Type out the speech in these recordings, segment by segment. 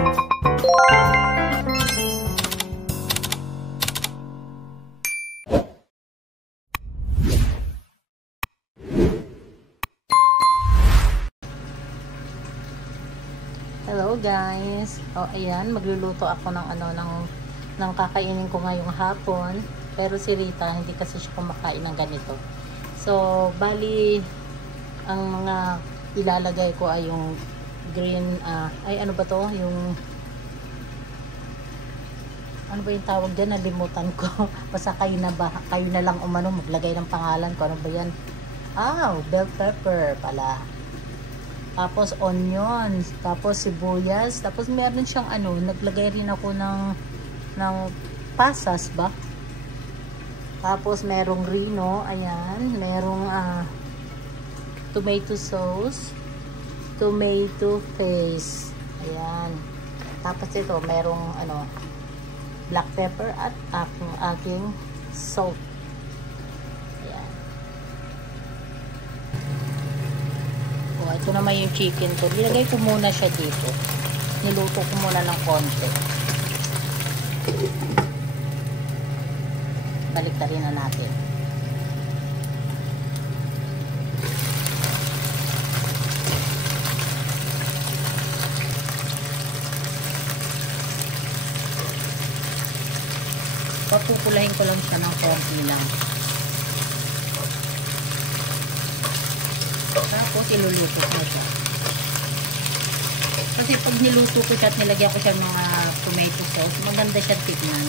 Hello guys. Oh, ayan, magluluto ako ng ng kakainin ko ngayong hapon. Pero si Rita hindi kasi siya kumakain ng ganito. So, bali ang mga ilalagay ko ay yung green ay ano ba to? Yung ano ba yung tawag diyan? Nalimutan ko. Basta kayo na lang maglagay ng pangalan ko. Ano ba yan? Bell pepper pala. Tapos onions, tapos sibuyas, tapos meron siyang naglagay rin ako ng pasas ba? Tapos merong rino, ayan, merong tomato sauce, tomato paste. Ayan. Tapos ito merong black pepper at aking salt. Ito naman yung chicken ko. Nilagay ko muna siya dito. Niluto ko muna ng konti. Baliktarin na natin. Papupulahin ko lang siya ng konti lang. Tapos iluluto ko siya. Kasi pag niluto ko siya at nilagyan ko siya ng mga tomato sauce, maganda siya tignan.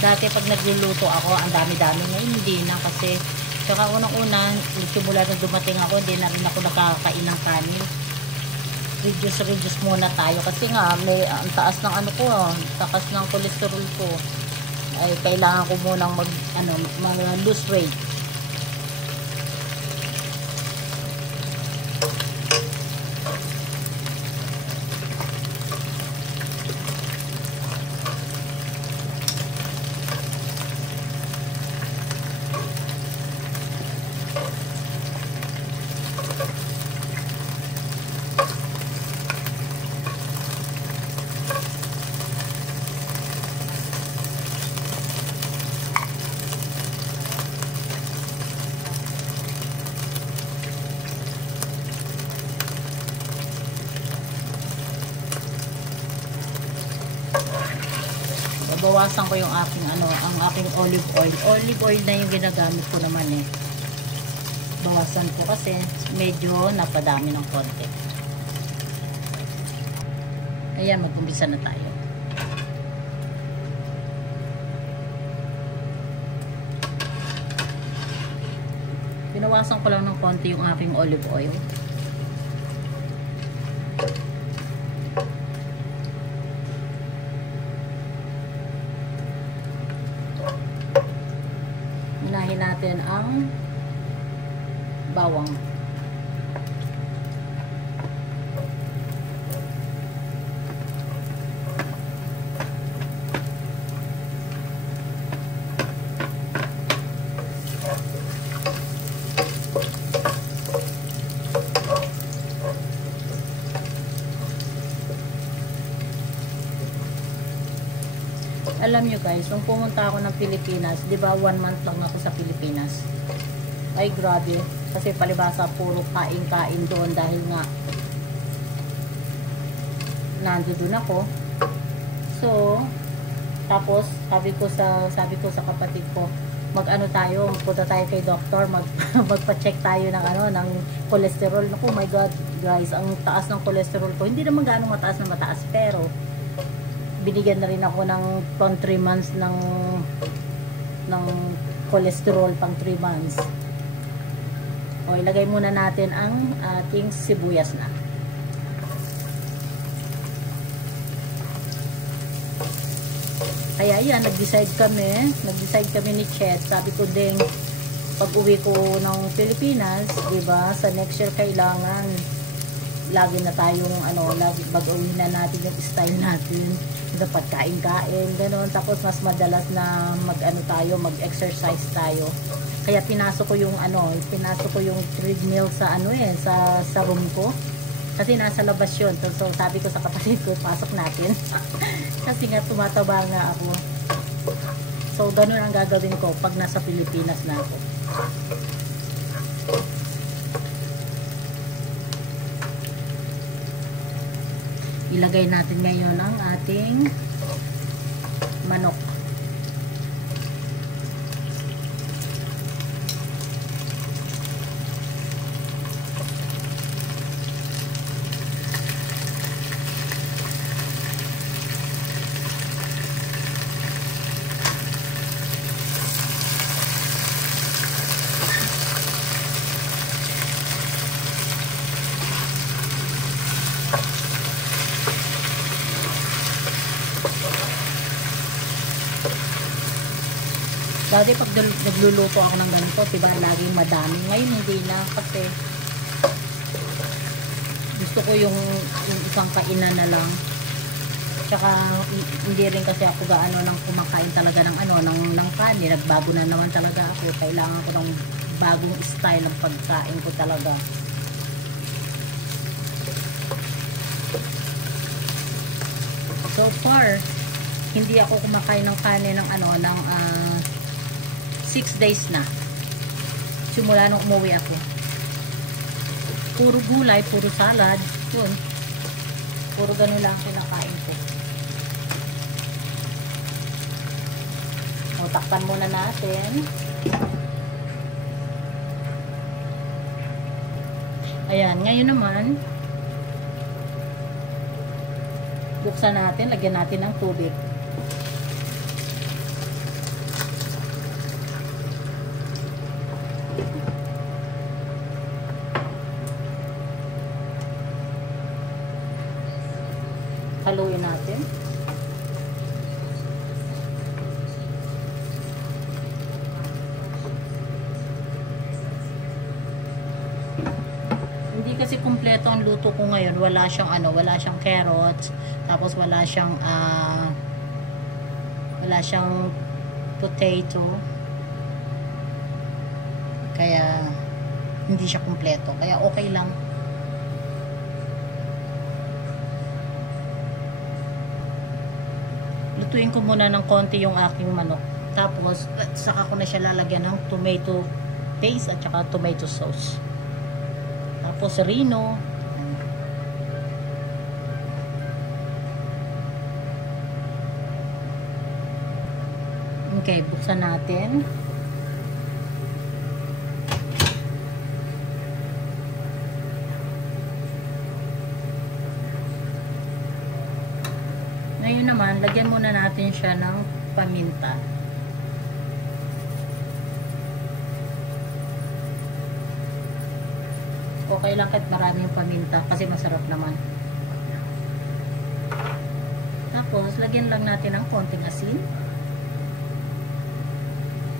Dati pag nagluluto ako, ang dami-dami, ngayon hindi na kasi saka unang-una, simula na dumating ako, hindi na rin ako nakakain ng kanin. Reduce muna tayo kasi nga may ang taas ng taas ng cholesterol ko. Ay kailangan ko munang mag lose weight. Bawasan ko yung aking ang aking olive oil. Olive oil na yung ginagamit ko naman eh. Bawasan ko kasi medyo napadami ng konti. Ayan, mag-umpisa na tayo. Binawasan ko lang ng konti yung aking olive oil. Unahin natin ang bawang. Alam nyo guys, nung pumunta ako ng Pilipinas, di ba 1 month lang ako sa Pilipinas. Ay grabe, kasi palibasa puro kain-kain doon dahil nga nandoon ako. So, tapos sabi ko sa kapatid ko, punta tayo kay doktor, magpa-check tayo ng cholesterol. Naku, my God, guys, ang taas ng cholesterol ko. Hindi naman gaano mataas, pero binigyan na rin ako ng pang 3 months ng cholesterol pang 3 months. O, ilagay muna natin ang ating sibuyas na. Kaya yan, nag-decide kami ni Chet. Sabi ko din, pag uwi ko ng Pilipinas, diba, sa next year kailangan lagi na tayong baguhin na natin yung style natin. Dapat kain-kain, gano'n. Tapos mas madalas na mag-exercise tayo. Kaya pinasok ko yung treadmill sa sa room ko. Kasi nasa labas yun. So sabi ko sa kapatid ko, pasok natin. Kasi nga tumataba nga ako. So ganun ang gagawin ko pag nasa Pilipinas na ako. Ilagay natin ngayon ang ating manok. Dati pag nagluluto ako ng ganito, diba, laging madami. Ngayon hindi na kasi gusto ko yung isang kainan na lang. Tsaka hindi rin kasi ako gaano nang kumakain talaga ng kanin. Nagbago na naman talaga ako. Kailangan ko ng bagong style ng pagkain ko talaga. So far, hindi ako kumakain ng kanin ng 6 days na. Simula nung umuwi ako. Puro gulay, puro salad. Yun. Puro ganun lang kinakain ko. O, takpan muna natin. Ayan, ngayon naman, buksan natin, lagyan natin ng tubig. Haluin natin. Hindi kasi kumpleto ang luto ko ngayon. Wala siyang carrots, tapos wala siyang potato. Kaya hindi siya kumpleto. Kaya okay lang. Lutuin ko muna ng konti yung aking manok. Tapos, saka ko na siya lalagyan ng tomato paste at saka tomato sauce. Tapos, rino. Okay, buksan natin. Ngayon naman, lagyan muna natin siya ng paminta. Okay lang kahit maraming paminta kasi masarap naman. Tapos, lagyan lang natin ng konting asin.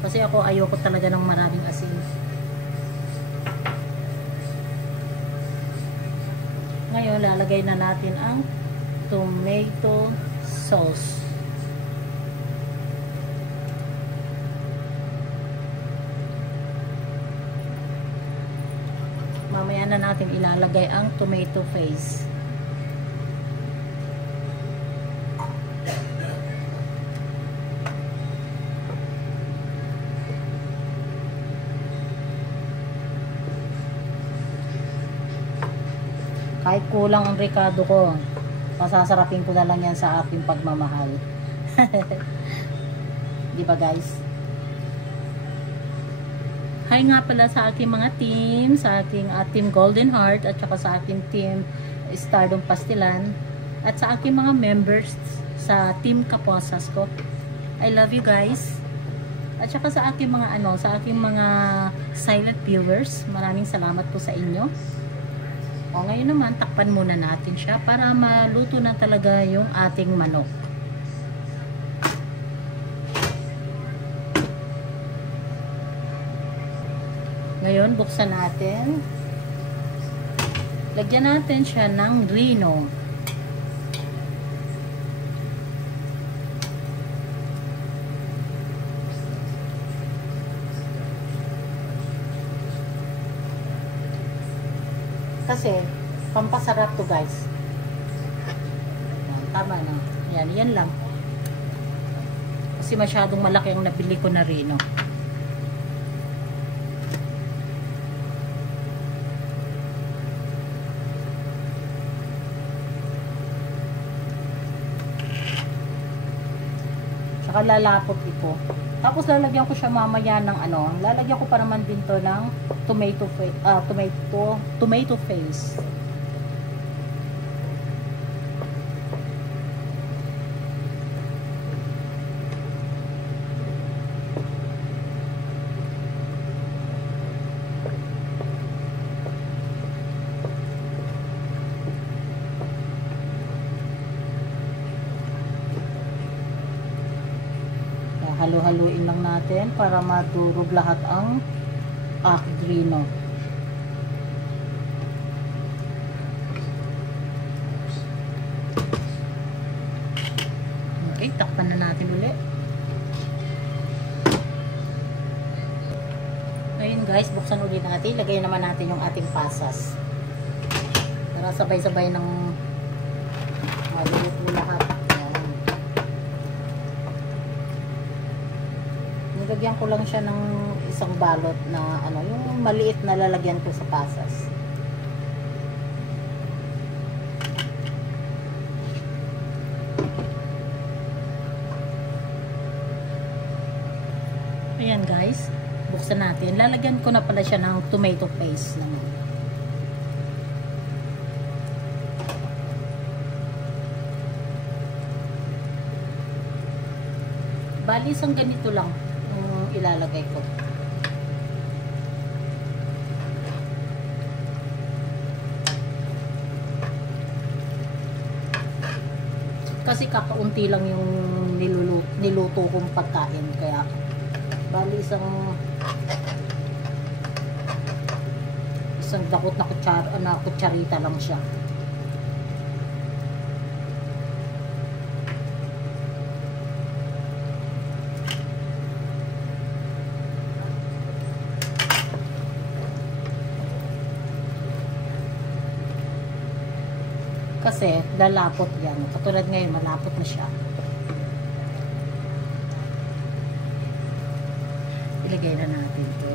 Kasi ako ayoko talaga ng maraming asin. Ngayon, lalagay na natin ang tomato sauce. Mamaya na natin ilalagay ang tomato paste. Kahit kulang ang rekado ko, pasasarapin ko na lang yan sa aking pagmamahal. Di ba guys? Hi nga pala sa aking mga team, sa aking team Golden Heart at saka sa aking team Stardom Pastilan at sa aking mga members sa team Kaposas ko. I love you guys. At saka sa aking mga sa aking mga silent viewers, maraming salamat po sa inyo. O, ngayon naman, takpan muna natin siya para maluto na talaga yung ating manok. Ngayon, buksan natin. Lagyan natin siya ng rino. Kasi, pampasarap to guys. Tama na. Yan lang. Kasi masyadong malaki ang nabili ko na rin, no? Tsaka lalapot ito. Tapos lalagyan ko siya mamaya ng ano, lalagyan ko pa naman din to ng tomato paste. Halo-haluin lang natin para madurog lahat ang akdrino. Okay, takpan na natin ulit. Ngayon guys, buksan ulit natin. Lagay naman natin yung ating pasas. Para sabay-sabay ng maluluto lahat. Nilagyan ko lang siya ng isang balot na ano, yung maliit na lalagyan ko sa pasas. Ayan guys, buksan natin. Lalagyan ko na pala siya ng tomato paste naman. Bali isang ganito lang ilalagay ko. Kasi kakaunti lang yung niluto kong pagkain, kaya bali isang dakot na kutsarita lang siya. Kasi lalapot yan. Katulad ngayon, malapot na siya. Ilagay na natin ito.